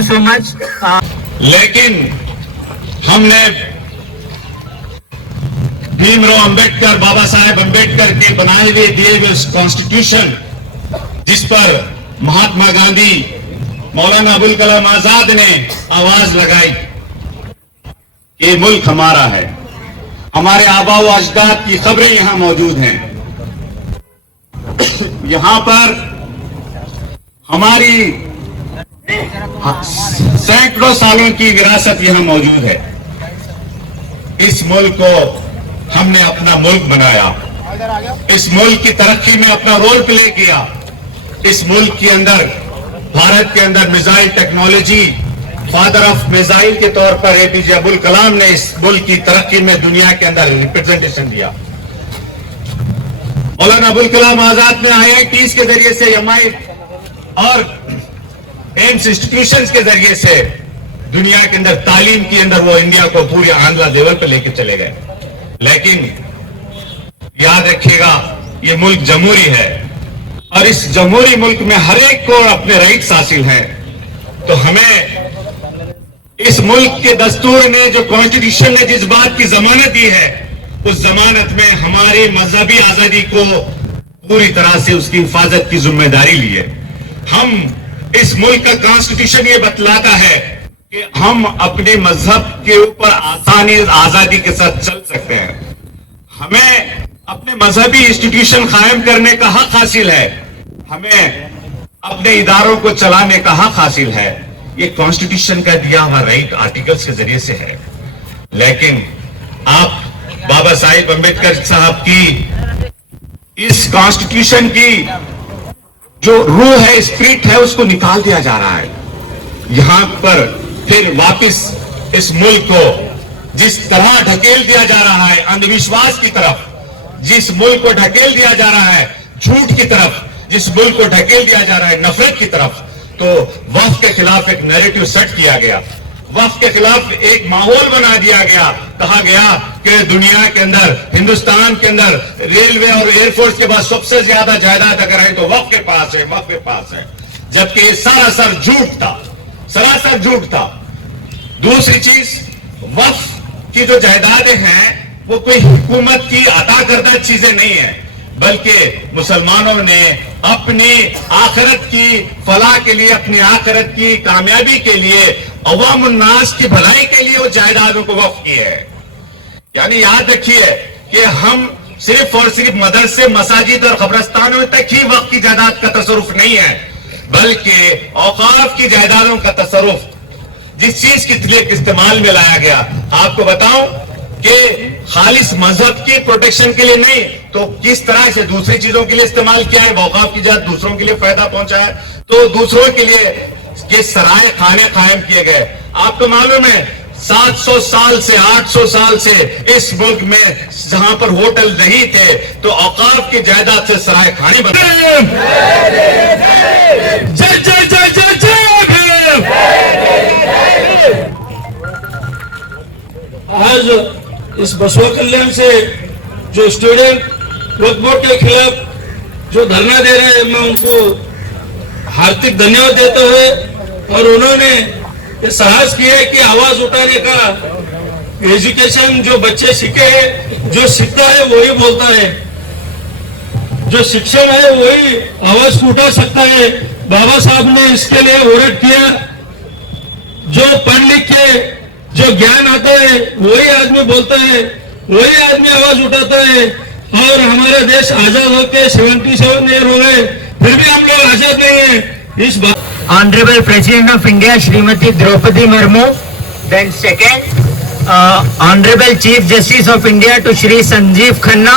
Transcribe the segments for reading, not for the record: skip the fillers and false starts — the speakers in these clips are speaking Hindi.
you so much. लेकिन हमने भीमराव अंबेडकर, बाबा साहेब अंबेडकर के बनाए हुए दिए हुए कॉन्स्टिट्यूशन, जिस पर महात्मा गांधी, मौलाना अबुल कलाम आजाद ने आवाज लगाई, ये मुल्क हमारा है, हमारे आबा व अजदाद की खबरें यहां मौजूद हैं, यहां पर हमारी सैकड़ों सालों की विरासत यहां मौजूद है। इस मुल्क को हमने अपना मुल्क बनाया, इस मुल्क की तरक्की में अपना रोल प्ले किया। इस मुल्क के अंदर, भारत के अंदर missile technology, father of missile के तौर पर एपीजे अब्दुल कलाम ने इस मुल्क की तरक्की में दुनिया के अंदर रिप्रेजेंटेशन दिया। मौलाना अबुल कलाम आजाद ने IITs के जरिए से, MI और एम्स इंस्टीट्यूशंस के जरिए से दुनिया के अंदर तालीम के अंदर वो इंडिया को पूरी आंध्रा लेवल पर लेकर चले गए। लेकिन याद रखिएगा, ये मुल्क जमहूरी है और इस जमहूरी मुल्क में हर एक को अपने राइट्स हासिल हैं। तो हमें इस मुल्क के दस्तूर ने, जो कॉन्स्टिट्यूशन ने जिस बात की जमानत दी है, उस जमानत में हमारी मजहबी आजादी को पूरी तरह से उसकी हिफाजत की जिम्मेदारी ली है। हम, इस मुल्क का कॉन्स्टिट्यूशन ये बतलाता है कि हम अपने मजहब के ऊपर आसानी, आजादी के साथ चल सकते हैं। हमें अपने मजहबी इंस्टीट्यूशन कायम करने का हक हासिल है, हमें अपने इदारों को चलाने का हक हासिल है। ये कॉन्स्टिट्यूशन का दिया हुआ राइट आर्टिकल्स के जरिए से है। लेकिन आप बाबा साहेब अंबेडकर साहब की इस कॉन्स्टिट्यूशन की जो रूह है, स्पिरिट है, उसको निकाल दिया जा रहा है। यहां पर फिर वापस इस मुल्क को जिस तरह ढकेल दिया जा रहा है अंधविश्वास की तरफ, जिस मुल्क को ढकेल दिया जा रहा है झूठ की तरफ, जिस मुल्क को ढकेल दिया जा रहा है नफरत की तरफ, तो वक्फ के खिलाफ एक नैरेटिव सेट किया गया, वक्फ के खिलाफ एक माहौल बना दिया गया। कहा गया कि दुनिया के अंदर, हिंदुस्तान के अंदर रेलवे और एयरफोर्स के पास सबसे ज्यादा जायदाद अगर है तो वक्फ के पास है, वक्फ के पास है। जबकि ये सरासर झूठ था, सरासर झूठ था। दूसरी चीज, वक्फ की जो जायदादें हैं वो कोई हुकूमत की अता करदा चीजें नहीं है, बल्कि मुसलमानों ने अपनी आखिरत की फलाह के लिए, अपनी आखिरत की कामयाबी के लिए, अवाम उन्नास की भलाई के लिए वो जायदादों को वक्फ की है। यानी याद रखिए कि हम सिर्फ और सिर्फ मदरसे, मसाजिद और कब्रस्तानों तक ही वक्फ की जायदाद का तसरुफ नहीं है, बल्कि औकाफ की जायदादों का तसरुफ जिस चीज के लिए इस्तेमाल में लाया गया। आपको बताऊं कि खालिस मजहब की प्रोटेक्शन के लिए नहीं, तो किस तरह से दूसरी चीजों के लिए इस्तेमाल किया है। औकाफ की जायदाद दूसरों के लिए फायदा पहुंचा है, तो दूसरों के लिए ये सराय खाने कायम किए गए। आपको मालूम है 700 साल से 800 साल से इस मुल्क में जहां पर होटल नहीं थे, तो औकाफ की जायदाद से सराय खाने बने। जय जय जय जय जय आज इस बसवा कल्याण से जो स्टूडेंट वक्फ बोर्ड के खिलाफ जो धरना दे रहे हैं, मैं उनको हार्दिक धन्यवाद देते हुए, और उन्होंने ये साहस किया है कि आवाज उठाने का। एजुकेशन जो बच्चे सीखे हैं, जो सीखता है वही बोलता है, जो शिक्षण है वही आवाज उठा सकता है। बाबा साहब ने इसके लिए वोट किया। जो पढ़ लिख के जो ज्ञान आता है वही आदमी बोलता है, वही आदमी आवाज उठाता है। और हमारा देश आजाद होके 77 ईयर हो गए, फिर भी हम लोग आजाद नहीं है। इस बात Honorable President of India, Srimati Draupadi Murmu. Then second, Honorable Chief Justice of India to Shri Sanjeev Khanna.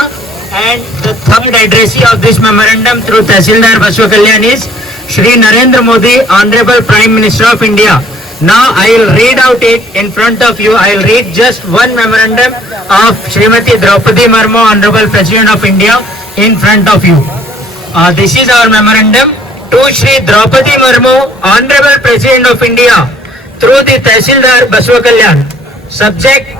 And the third addressee of this memorandum through Tehsildar Baswa Kalyan is Shri Narendra Modi, Honorable Prime Minister of India. Now I will read out it in front of you. I will read just one memorandum of Srimati Draupadi Murmu, Honorable President of India, in front of you. This is our memorandum. To Shri Draupadi Murmu, Honorable President of India, through the Tehsildar Baswa Kalyan. Subject: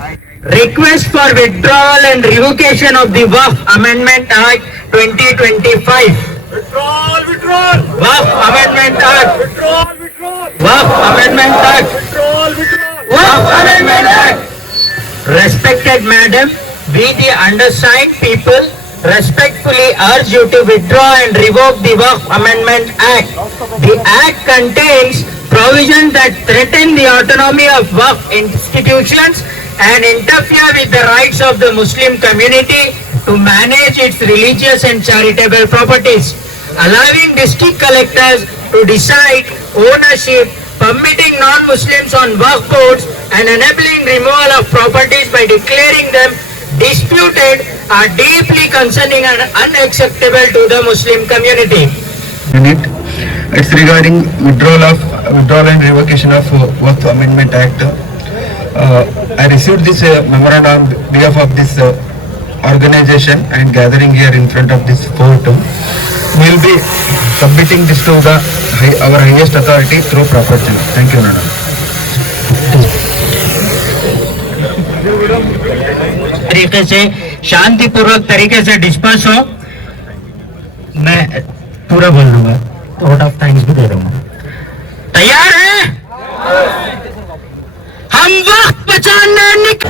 request for withdrawal and revocation of the Waqf Amendment Act 2025. withdrawal, withdrawal. Waqf Amendment Act. withdrawal, withdrawal. Waqf Amendment Act. Waqf Amendment Act. Respected Madam, we the undersigned people respectfully urge you to withdraw and revoke the Waqf Amendment Act. The Act contains provisions that threaten the autonomy of Waqf institutions and interfere with the rights of the Muslim community to manage its religious and charitable properties, allowing district collectors to decide ownership, permitting non-Muslims on Waqf boards and enabling removal of properties by declaring them disputed are deeply concerning and unacceptable to the Muslim community. Unit. It's regarding withdrawal and revocation of Waqf Amendment Act. I received this memorandum on behalf of this organization and gathering here in front of this fort. We will be submitting this to our highest authority through proper channel. Thank you, Madam. तरीके से शांतिपूर्वक तरीके से डिस्पर्स हो, मैं पूरा बोल लूंगा, वोट ऑफ थैंक्स भी दे दूंगा। तैयार है? हम वक्त बचाने निकले।